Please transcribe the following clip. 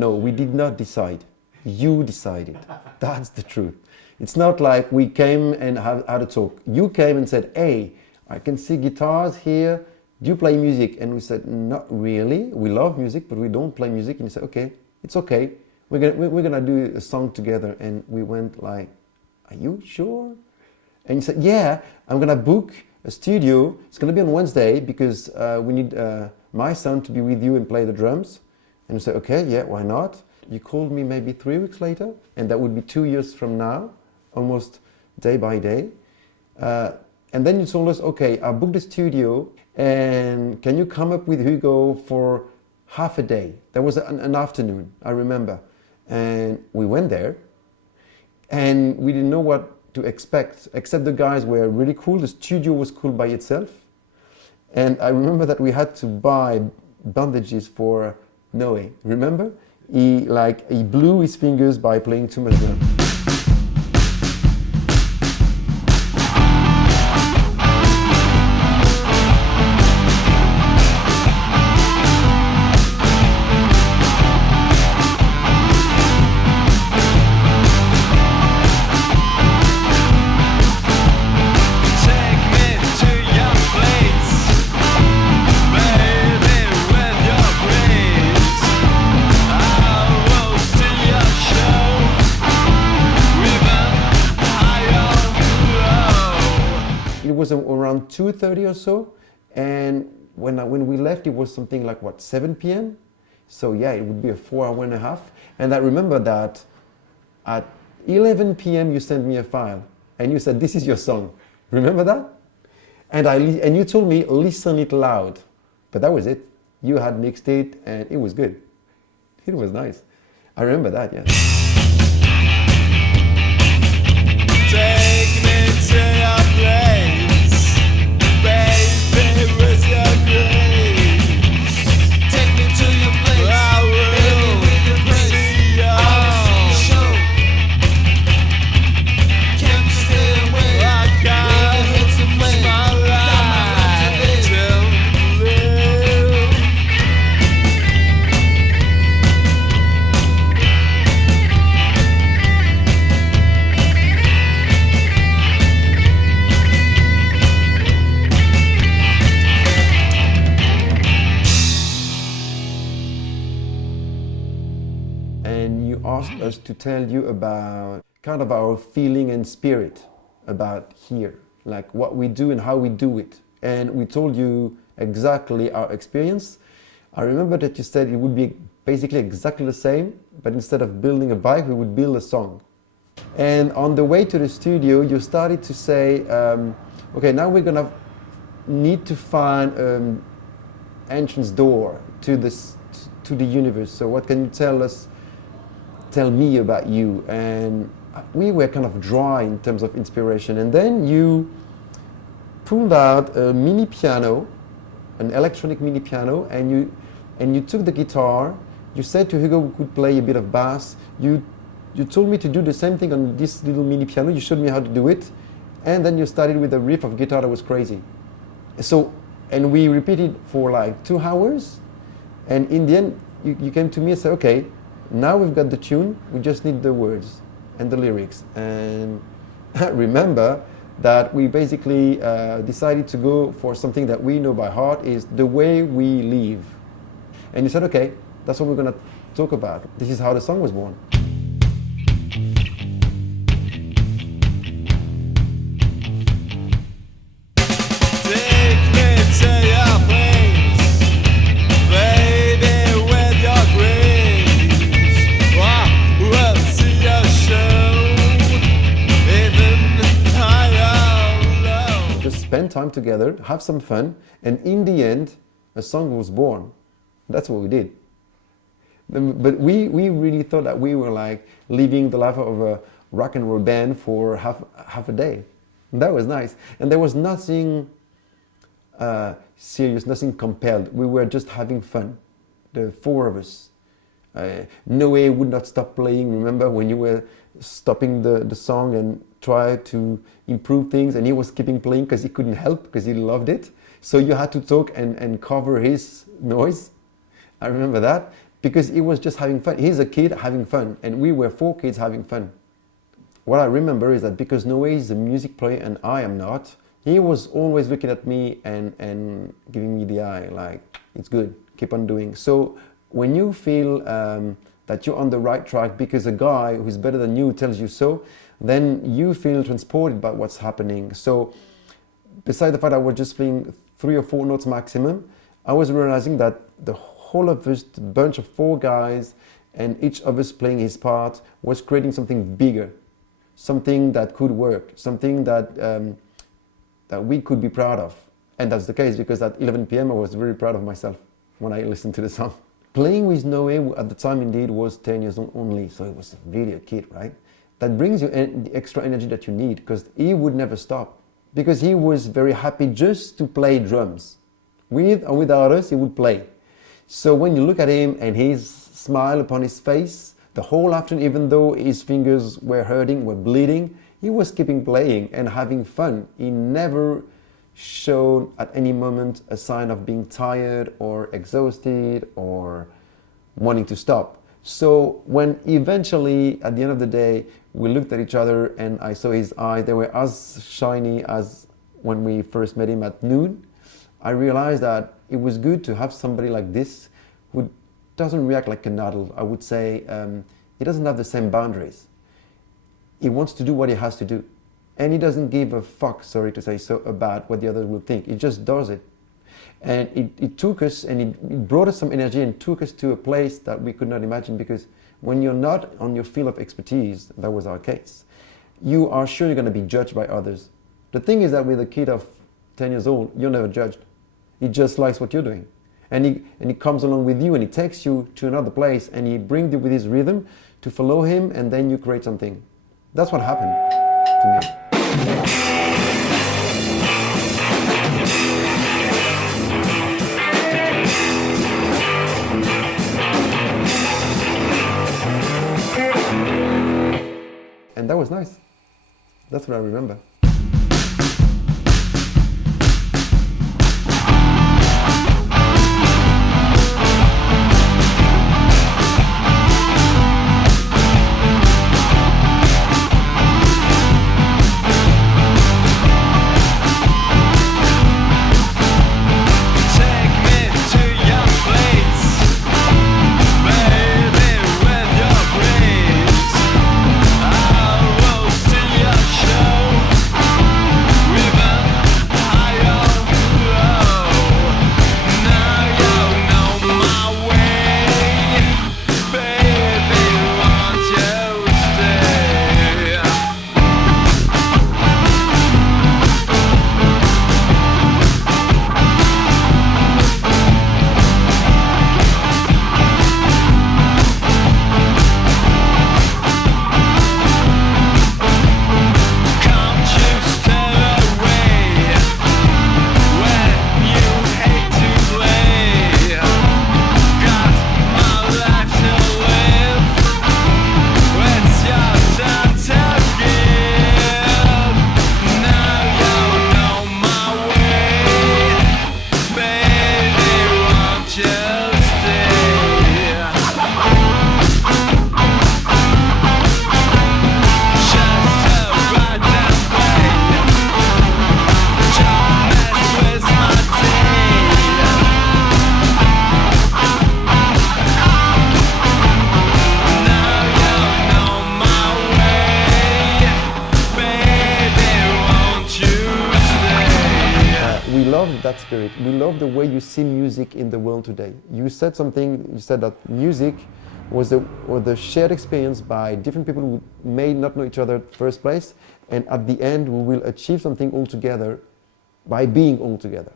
No, we did not decide. You decided. That's the truth. It's not like we came and had a talk. You came and said, hey, I can see guitars here. Do you play music? And we said, not really. We love music, but we don't play music. And you said, okay, it's okay. We're gonna do a song together. And we went like, are you sure? And you said, yeah, I'm gonna book a studio. It's gonna be on Wednesday because we need my son to be with you and play the drums. And we said, okay, yeah, why not? You called me maybe 3 weeks later, and that would be 2 years from now, almost day by day. And then you told us, okay, I booked a studio, and can you come up with Hugo for half a day? That was an afternoon, I remember. And we went there, and we didn't know what to expect, except the guys were really cool. The studio was cool by itself. And I remember that we had to buy bandages for Noé. Remember? He blew his fingers by playing too much drum. It was around 2:30 or so, and when we left, it was something like, what, 7 p.m.? So yeah, it would be a 4 and a half. And I remember that at 11 p.m. you sent me a file, and you said, this is your song. Remember that? And you told me, listen it loud. But that was it. You had mixed it, and it was good. It was nice. I remember that, yeah. Take me to your place, baby, with your grace. Take me to your place, baby, with your grace. I will see your show. Can't you stay away? Baby, hit some play. Got my life to live. And you asked us to tell you about kind of our feeling and spirit about here, like what we do and how we do it. And we told you exactly our experience. I remember that you said it would be basically exactly the same, but instead of building a bike, we would build a song. And on the way to the studio, you started to say, okay, now we're gonna need to find an entrance door to the universe. So what can you tell me about you? And we were kind of dry in terms of inspiration. And then you pulled out a mini piano, an electronic mini piano, and you took the guitar. You said to Hugo we could play a bit of bass. You told me to do the same thing on this little mini piano. You showed me how to do it. And then you started with a riff of guitar that was crazy. So, and we repeated for like 2 hours. And in the end, you came to me and said, okay, now we've got the tune, we just need the words and the lyrics. And I remember that we basically decided to go for something that we know by heart, is the way we live. And you said, okay, that's what we're gonna talk about. This is how the song was born. Take me to your place, baby, with your grace. We'll see your show, even higher low. Just spend time together, have some fun, and in the end, a song was born. That's what we did. But we really thought that we were like living the life of a rock and roll band for half a day. And that was nice. And there was nothing serious, nothing compelled. We were just having fun, the 4 of us. Noé would not stop playing. Remember when you were stopping the song and try to improve things, and he was keeping playing because he couldn't help, because he loved it. So you had to talk and cover his noise. I remember that. because he was just having fun. He's a kid having fun, and we were 4 kids having fun. What I remember is that because Noé is a music player and I am not, he was always looking at me and giving me the eye, like, it's good, keep on doing. So when you feel that you're on the right track because a guy who's better than you tells you so, then you feel transported by what's happening. So beside the fact I was just playing 3 or 4 notes maximum, I was realizing that the whole of this bunch of 4 guys and each of us playing his part was creating something bigger, something that could work, something that that we could be proud of. And that's the case because at 11 p.m. I was very proud of myself when I listened to the song. Playing with Noé at the time indeed was 10 years old only, so he was really a kid, right? That brings you the extra energy that you need because he would never stop because he was very happy just to play drums. With or without us, he would play. So when you look at him and his smile upon his face, the whole afternoon, even though his fingers were hurting, were bleeding, he was keeping playing and having fun. He never showed at any moment a sign of being tired or exhausted or wanting to stop. So when eventually, at the end of the day, we looked at each other and I saw his eyes, they were as shiny as when we first met him at noon, I realized that it was good to have somebody like this who doesn't react like an adult. I would say he doesn't have the same boundaries. He wants to do what he has to do. And he doesn't give a fuck, sorry to say so, about what the others will think. He just does it. And it took us and it brought us some energy and took us to a place that we could not imagine because when you're not on your field of expertise, that was our case, you are sure you're going to be judged by others. The thing is that with a kid of 10 years old, you're never judged. He just likes what you're doing. And he comes along with you and he takes you to another place and he brings you with his rhythm to follow him and then you create something. That's what happened to me. And that was nice. That's what I remember. That spirit. We love the way you see music in the world today. You said something, you said that music was the shared experience by different people who may not know each other at first place, and at the end we will achieve something all together by being all together.